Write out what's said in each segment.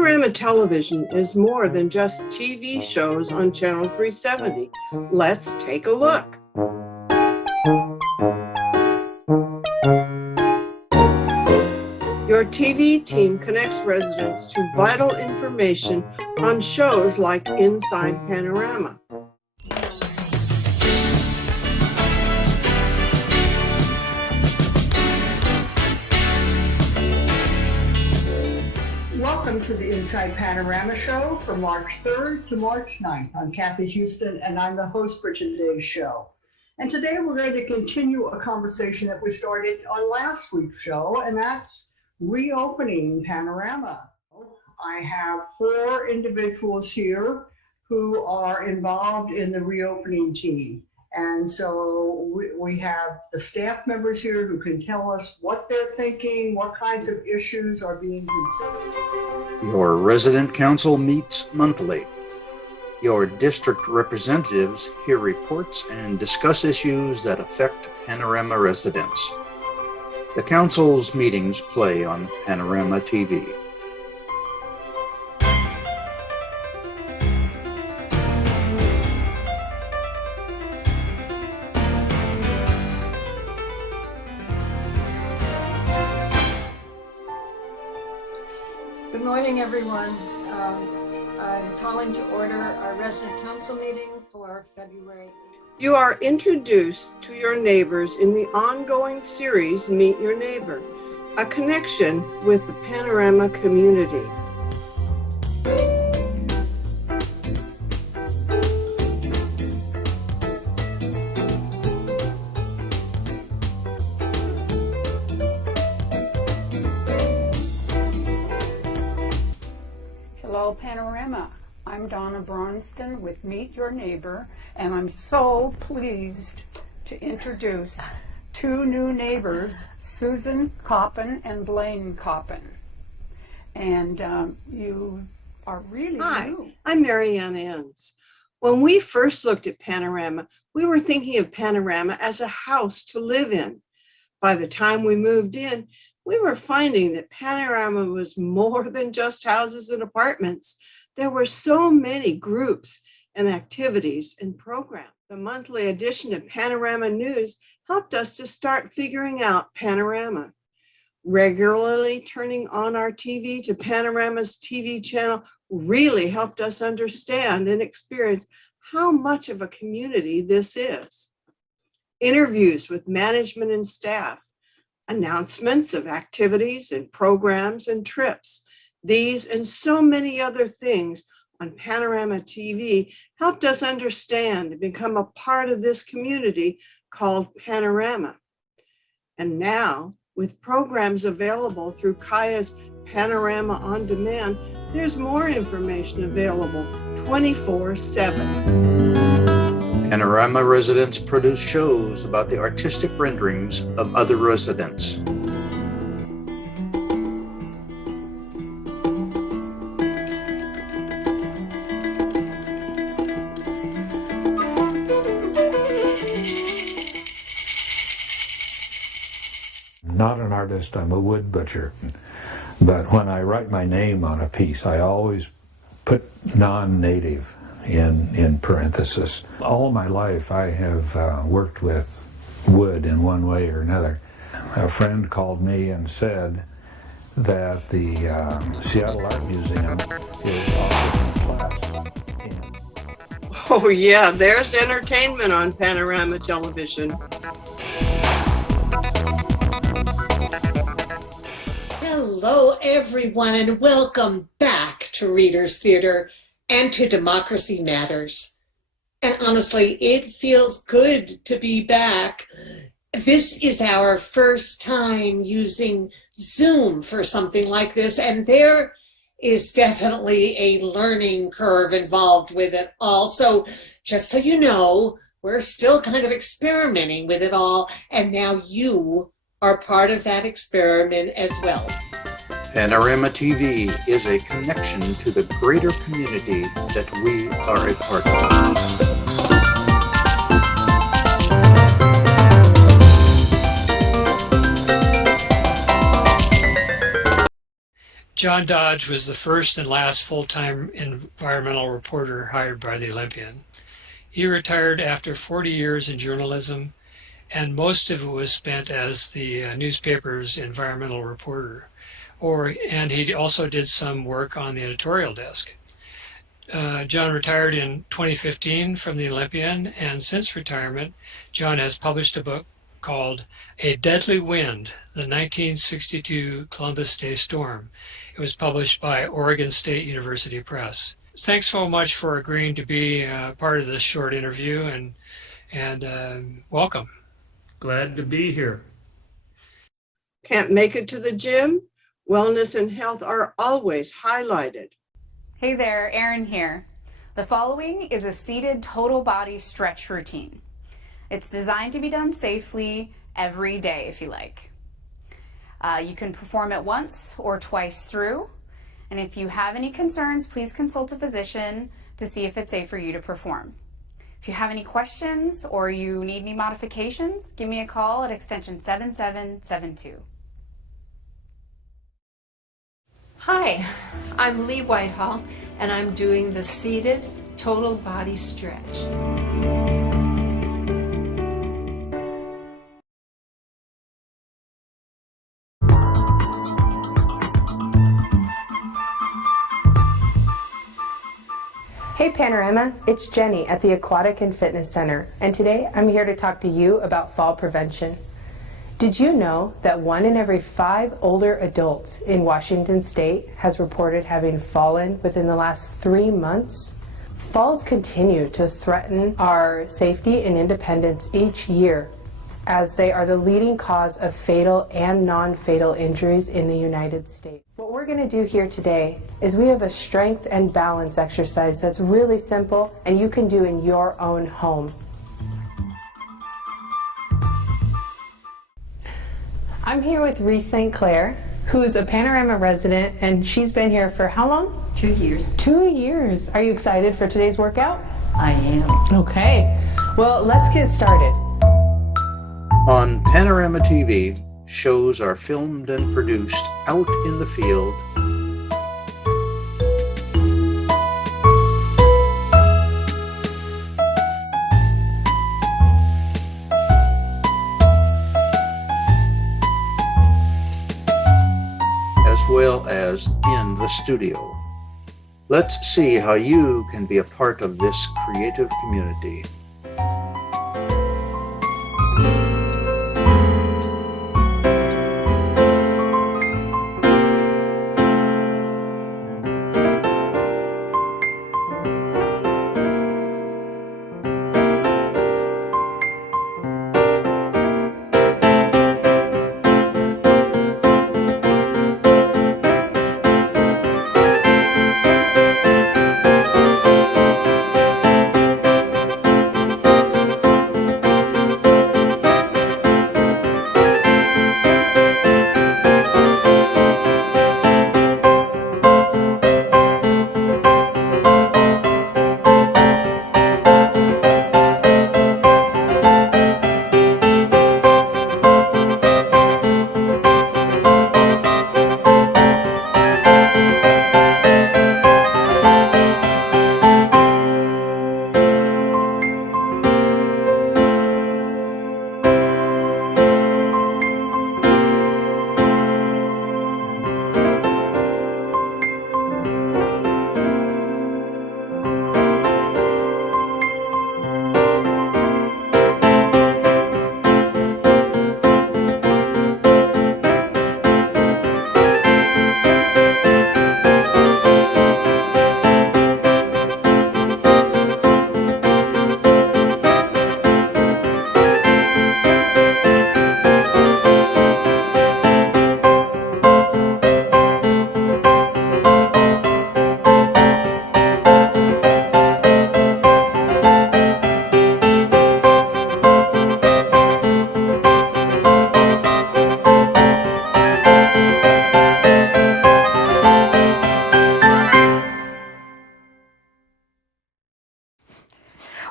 Panorama Television is more than just TV shows on Channel 370. Let's take a look. Your TV team connects residents to vital information on shows like Inside Panorama. Welcome to the Inside Panorama Show from March 3rd to March 9th. I'm Kathy Houston, and I'm the host for today's show. And today we're going to continue a conversation that we started on last week's show, and that's reopening Panorama. I have 4 individuals here who are involved in the reopening team. And so we have the staff members here who can tell us what they're thinking, what kinds of issues are being considered. Your resident council meets monthly. Your district representatives hear reports and discuss issues that affect Panorama residents. The council's meetings play on Panorama TV. Good morning, everyone. I'm calling to order our resident council meeting for February 8th. You are introduced to your neighbors in the ongoing series, Meet Your Neighbor, a connection with the Panorama community. Hello, Panorama. I'm Donna Bronston with Meet Your Neighbor, and I'm so pleased to introduce 2 new neighbors, Susan Coppin and Blaine Coppin. And you are really new. Hi, I'm Marianne Enns. When we first looked at Panorama, we were thinking of Panorama as a house to live in. By the time we moved in, we were finding that Panorama was more than just houses and apartments. There were so many groups and activities and programs. The monthly edition of Panorama News helped us to start figuring out Panorama. Regularly turning on our TV to Panorama's TV channel really helped us understand and experience how much of a community this is. Interviews with management and staff, announcements of activities and programs and trips. These and so many other things on Panorama TV helped us understand and become a part of this community called Panorama. And now, with programs available through Kaya's Panorama On Demand, there's more information available 24/7. Panorama residents produce shows about the artistic renderings of other residents. Not an artist, I'm a wood butcher. But when I write my name on a piece, I always put non-native in parentheses. All my life I have worked with wood in one way or another. A friend called me and said that the Seattle Art Museum is offering a class. Oh yeah, there's entertainment on Panorama Television. Hello, everyone, and welcome back to Readers Theater and to Democracy Matters. And honestly, it feels good to be back. This is our first time using Zoom for something like this, and there is definitely a learning curve involved with it all. So just so you know, we're still kind of experimenting with it all, and now you are part of that experiment as well. Panorama TV is a connection to the greater community that we are a part of. John Dodge was the first and last full-time environmental reporter hired by the Olympian. He retired after 40 years in journalism, and most of it was spent as the newspaper's environmental reporter. And he also did some work on the editorial desk. John retired in 2015 from the Olympian, and since retirement, John has published a book called A Deadly Wind, the 1962 Columbus Day Storm. It was published by Oregon State University Press. Thanks so much for agreeing to be part of this short interview, and welcome. Glad to be here. Can't make it to the gym? Wellness and health are always highlighted. Hey there, Erin here. The following is a seated total body stretch routine. It's designed to be done safely every day if you like. You can perform it once or twice through, and if you have any concerns, please consult a physician to see if it's safe for you to perform. If you have any questions or you need any modifications, give me a call at extension 7772. Hi, I'm Lee Whitehall, and I'm doing the seated total body stretch. Hey Panorama, it's Jenny at the Aquatic and Fitness Center, and today I'm here to talk to you about fall prevention. Did you know that 1 in every 5 older adults in Washington State has reported having fallen within the last 3 months? Falls continue to threaten our safety and independence each year, as they are the leading cause of fatal and non-fatal injuries in the United States. What we're going to do here today is we have a strength and balance exercise that's really simple and you can do in your own home. I'm here with Reese St. Clair, who's a Panorama resident, and she's been here for how long? 2 years. 2 years. Are you excited for today's workout? I am. Okay, well, let's get started. On Panorama TV, shows are filmed and produced out in the field as well as in the studio. Let's see how you can be a part of this creative community.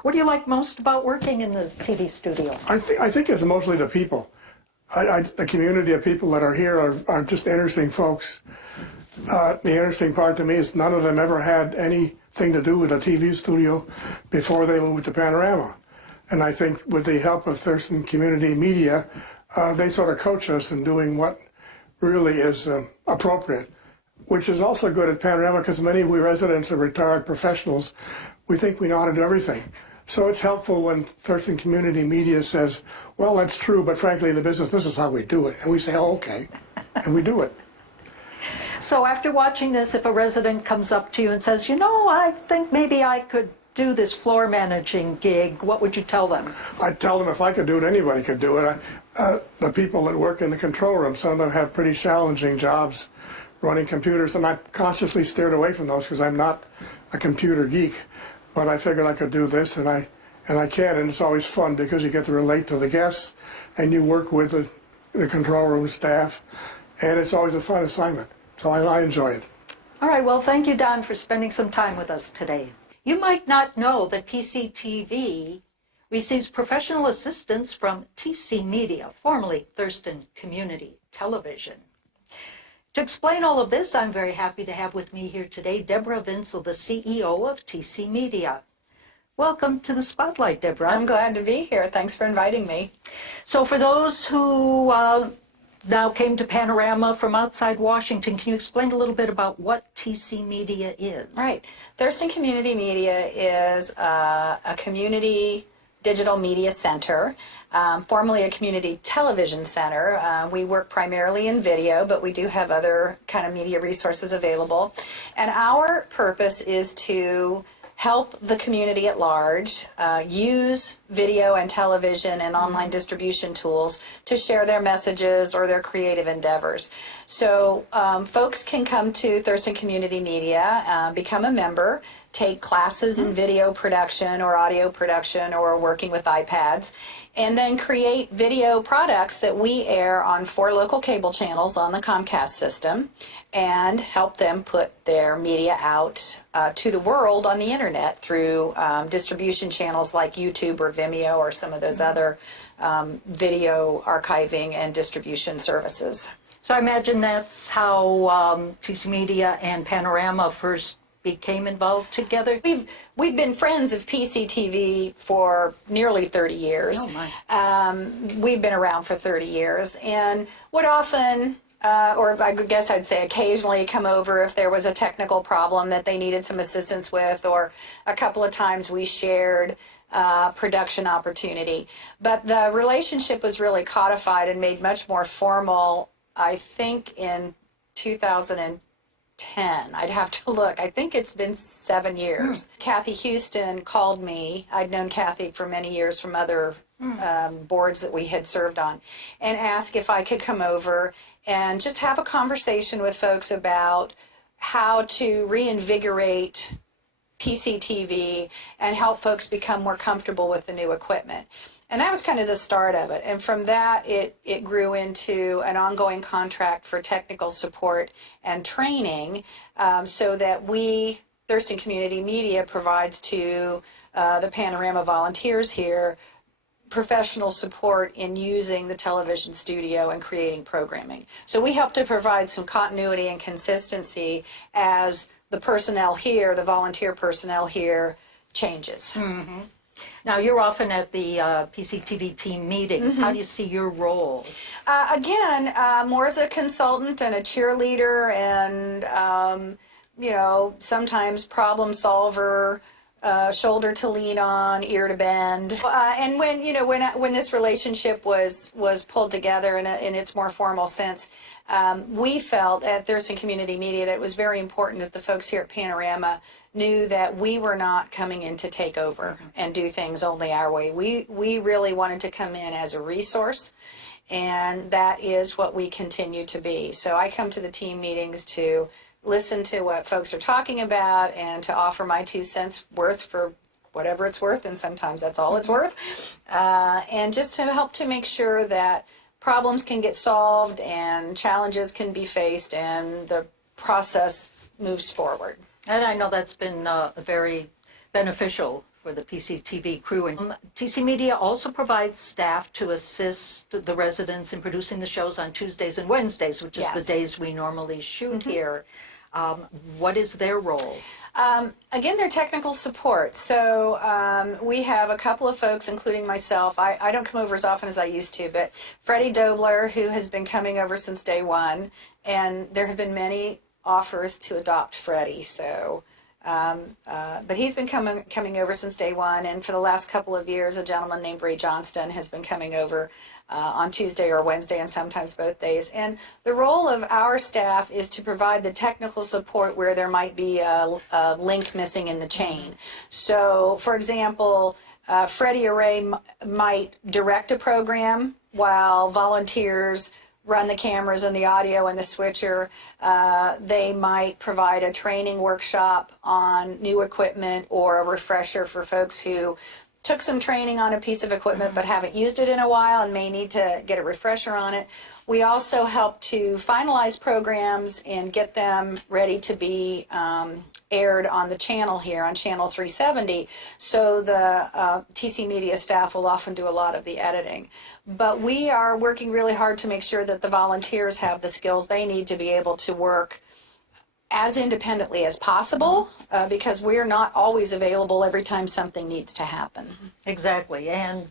What do you like most about working in the TV studio? I think it's mostly the people. The community of people that are here are just interesting folks. The interesting part to me is none of them ever had anything to do with a TV studio before they moved to Panorama. And I think with the help of Thurston Community Media, they sort of coach us in doing what really is appropriate, which is also good at Panorama because many of we residents are retired professionals. We think we know how to do everything. So it's helpful when Thurston Community Media says, well, that's true, but frankly in the business, this is how we do it. And we say, oh, okay, and we do it. So after watching this, if a resident comes up to you and says, you know, I think maybe I could do this floor managing gig, what would you tell them? I'd tell them if I could do it, anybody could do it. The people that work in the control room, some of them have pretty challenging jobs running computers, and I consciously steered away from those because I'm not a computer geek. But I figured I could do this, and I can, and it's always fun because you get to relate to the guests, and you work with the control room staff, and it's always a fun assignment. So I enjoy it. All right, well, thank you, Don, for spending some time with us today. You might not know that PCTV receives professional assistance from TC Media, formerly Thurston Community Television. To explain all of this, I'm very happy to have with me here today Deborah Vinsel, the CEO of TC Media. Welcome to the Spotlight, Deborah. I'm glad to be here. Thanks for inviting me. So for those who now came to Panorama from outside Washington, can you explain a little bit about what TC Media is? Right. Thurston Community Media is a community digital media center, formerly a community television center. We work primarily in video, but we do have other kind of media resources available. And our purpose is to help the community at large use video and television and online distribution tools to share their messages or their creative endeavors. So folks can come to Thurston Community Media, become a member, take classes in video production or audio production or working with iPads, and then create video products that we air on 4 local cable channels on the Comcast system and help them put their media out to the world on the internet through distribution channels like YouTube or Vimeo or some of those other video archiving and distribution services. So I imagine that's how TC Media and Panorama first became involved together? We've been friends of PCTV for nearly 30 years. Oh my. We've been around for 30 years and would often, or I guess I'd say occasionally come over if there was a technical problem that they needed some assistance with, or a couple of times we shared production opportunity. But the relationship was really codified and made much more formal, I think, in 2010. I'd have to look. I think it's been 7 years. Kathy Houston called me. I'd known Kathy for many years from other boards that we had served on, and asked if I could come over and just have a conversation with folks about how to reinvigorate PCTV and help folks become more comfortable with the new equipment. And that was kind of the start of it. And from that, it grew into an ongoing contract for technical support and training, so that we, Thurston Community Media, provides to the Panorama volunteers here professional support in using the television studio and creating programming. So we help to provide some continuity and consistency as the personnel here, the volunteer personnel here, changes. Mm-hmm. Now, you're often at the PCTV team meetings. Mm-hmm. How do you see your role? Again, more as a consultant and a cheerleader and, you know, sometimes problem solver, shoulder to lean on, ear to bend. And when, you know, when this relationship was pulled together in its more formal sense, we felt at Thurston Community Media that it was very important that the folks here at Panorama knew that we were not coming in to take over and do things only our way. We really wanted to come in as a resource, and that is what we continue to be. So I come to the team meetings to listen to what folks are talking about and to offer my 2 cents worth for whatever it's worth, and sometimes that's all it's worth, and just to help to make sure that problems can get solved and challenges can be faced and the process moves forward. And I know that's been very beneficial for the PCTV crew. And TC Media also provides staff to assist the residents in producing the shows on Tuesdays and Wednesdays, which is the Yes. days we normally shoot here. What is their role? Again, they're technical support. So we have a couple of folks, including myself. I don't come over as often as I used to, but Freddie Dobler, who has been coming over since day one, and there have been many offers to adopt Freddie. So, but he's been coming over since day one, and for the last couple of years, a gentleman named Ray Johnston has been coming over on Tuesday or Wednesday, and sometimes both days. And the role of our staff is to provide the technical support where there might be a link missing in the chain. So, for example, Freddie or Ray might direct a program while volunteers run the cameras and the audio and the switcher. They might provide a training workshop on new equipment or a refresher for folks who took some training on a piece of equipment but haven't used it in a while and may need to get a refresher on it. We also help to finalize programs and get them ready to be aired on the channel here, on channel 370. So the TC Media staff will often do a lot of the editing. But we are working really hard to make sure that the volunteers have the skills they need to be able to work as independently as possible, because we're not always available every time something needs to happen. Exactly, and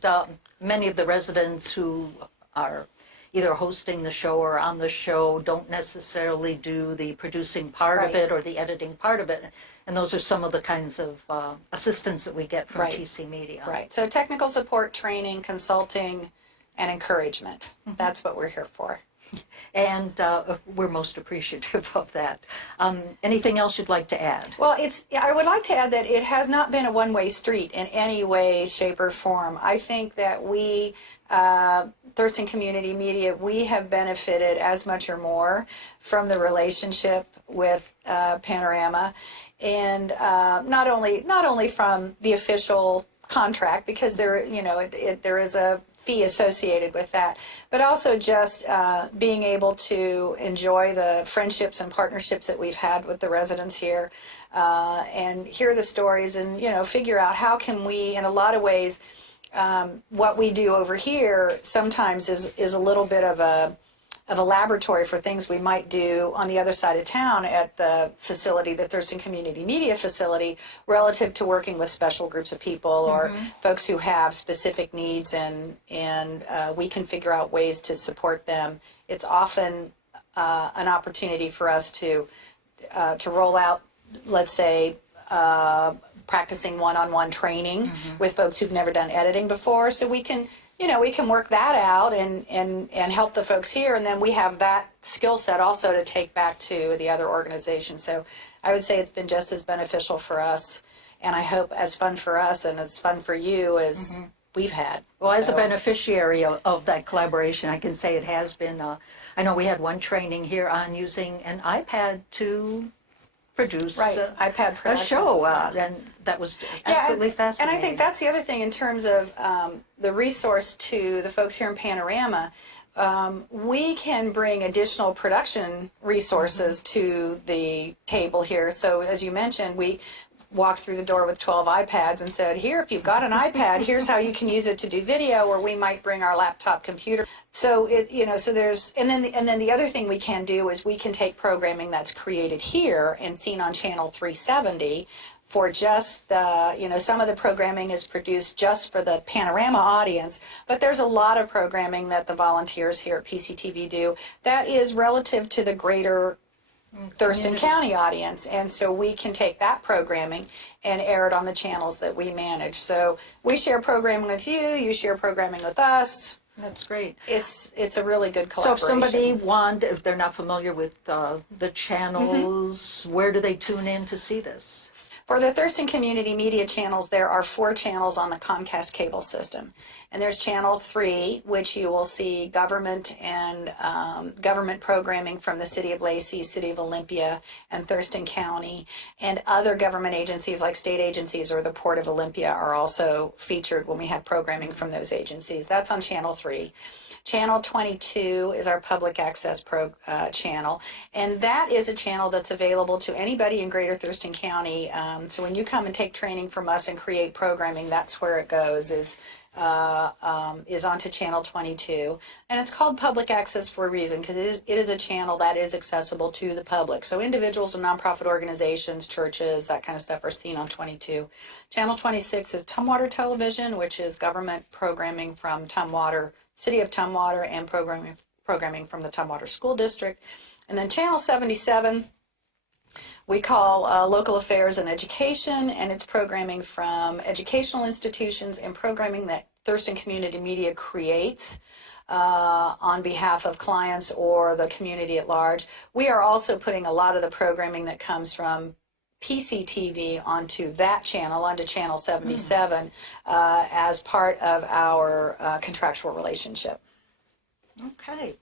many of the residents who are either hosting the show or on the show don't necessarily do the producing part of it or the editing part of it, and those are some of the kinds of assistance that we get from TC Media. Right, so technical support, training, consulting, and encouragement. That's what we're here for. And we're most appreciative of that. Anything else you'd like to add? Well, I would like to add that it has not been a one-way street in any way, shape, or form. I think that we, Thurston Community Media, we have benefited as much or more from the relationship with Panorama, and not only from the official contract, because there is a fee associated with that, but also just being able to enjoy the friendships and partnerships that we've had with the residents here, and hear the stories, and figure out how can we, in a lot of ways, what we do over here sometimes is a little bit of a laboratory for things we might do on the other side of town at the facility, the Thurston Community Media facility, relative to working with special groups of people or folks who have specific needs, and we can figure out ways to support them. It's often an opportunity for us to roll out, let's say, practicing one-on-one training with folks who've never done editing before, so we can work that out and help the folks here, and then we have that skill set also to take back to the other organizations. So I would say it's been just as beneficial for us, and I hope as fun for us and as fun for you as we've had. Well, as a beneficiary of that collaboration, I can say it has been. I know we had one training here on using an iPad to produce iPad a show, and that was absolutely fascinating. And I think that's the other thing in terms of the resource to the folks here in Panorama. We can bring additional production resources to the table here. So as you mentioned, we walked through the door with 12 iPads and said, here, if you've got an iPad, here's how you can use it to do video, or we might bring our laptop computer. So so there's, and then the other thing we can do is we can take programming that's created here and seen on channel 370 for just the, some of the programming is produced just for the Panorama audience, but there's a lot of programming that the volunteers here at PCTV do that is relative to the greater Thurston County audience, and so we can take that programming and air it on the channels that we manage. So we share programming with you, you share programming with us. That's great. It's a really good So if collaboration. somebody if they're not familiar with the channels, where do they tune in to see this? For the Thurston Community Media channels, there are 4 channels on the Comcast cable system. And there's channel 3, which you will see government and government programming from the City of Lacey, City of Olympia, and Thurston County. And other government agencies like state agencies or the Port of Olympia are also featured when we have programming from those agencies. That's on channel 3. Channel 22 is our public access channel, and that is a channel that's available to anybody in Greater Thurston County So when you come and take training from us and create programming, that's where it goes, is onto channel 22. And it's called public access for a reason, because it is a channel that is accessible to the public. So individuals and nonprofit organizations, churches, that kind of stuff are seen on 22. Channel 26 is Tumwater Television, which is government programming from Tumwater, City of Tumwater, and programming from the Tumwater School District. And then channel 77 we call Local Affairs and Education, and it's programming from educational institutions and programming that Thurston Community Media creates on behalf of clients or the community at large. We are also putting a lot of the programming that comes from PCTV onto that channel, onto channel 77, as part of our contractual relationship. Okay.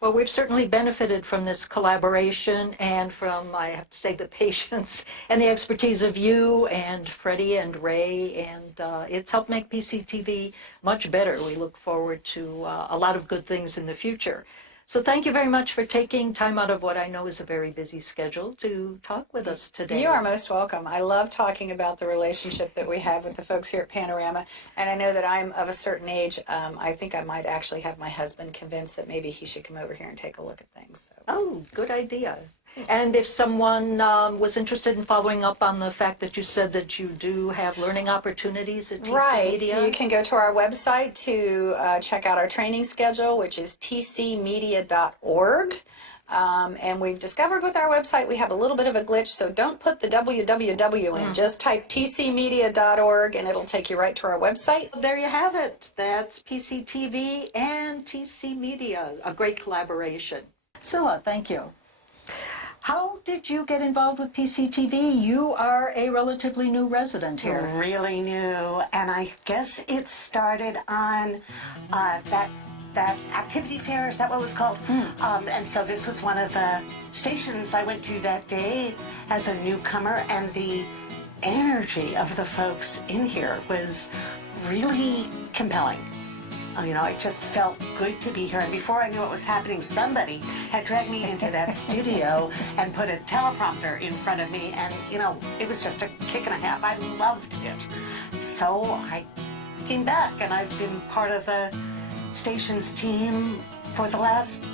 Well, we've certainly benefited from this collaboration and from, I have to say, the patience and the expertise of you and Freddie and Ray, and it's helped make PCTV much better. We look forward to a lot of good things in the future. So thank you very much for taking time out of what I know is a very busy schedule to talk with us today. You are most welcome. I love talking about the relationship that we have with the folks here at Panorama, and I know that I'm of a certain age. I think I might actually have my husband convinced that maybe he should come over here and take a look at things. So. Oh, good idea. And if someone was interested in following up on the fact that you said that you do have learning opportunities at TC Media. Right. You can go to our website to check out our training schedule, which is tcmedia.org. And we've discovered with our website we have a little bit of a glitch, so don't put the www in. Just type tcmedia.org and it'll take you right to our website. There you have it. That's PCTV and TC Media, a great collaboration. Scylla, thank you. How did you get involved with PCTV? You are a relatively new resident here. Really new, and I guess it started on that activity fair, is that what it was called? And so this was one of the stations I went to that day as a newcomer, and the energy of the folks in here was really compelling. You know, it just felt good to be here. And before I knew what was happening, somebody had dragged me into that studio and put a teleprompter in front of me. And, you know, it was just a kick and a half. I loved it. So I came back, and I've been part of the station's team for the last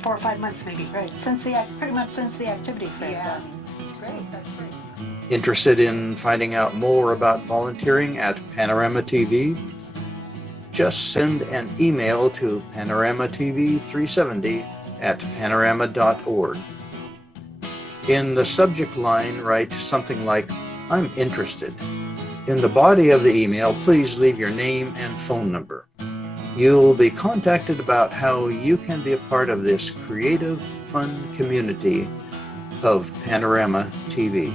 4 or 5 months, maybe. Right, pretty much since the activity fair. Yeah. Great, that's great. Interested in finding out more about volunteering at Panorama TV? Just send an email to panoramatv370@panorama.org. In the subject line, write something like, "I'm interested." In the body of the email, please leave your name and phone number. You'll be contacted about how you can be a part of this creative, fun community of Panorama TV.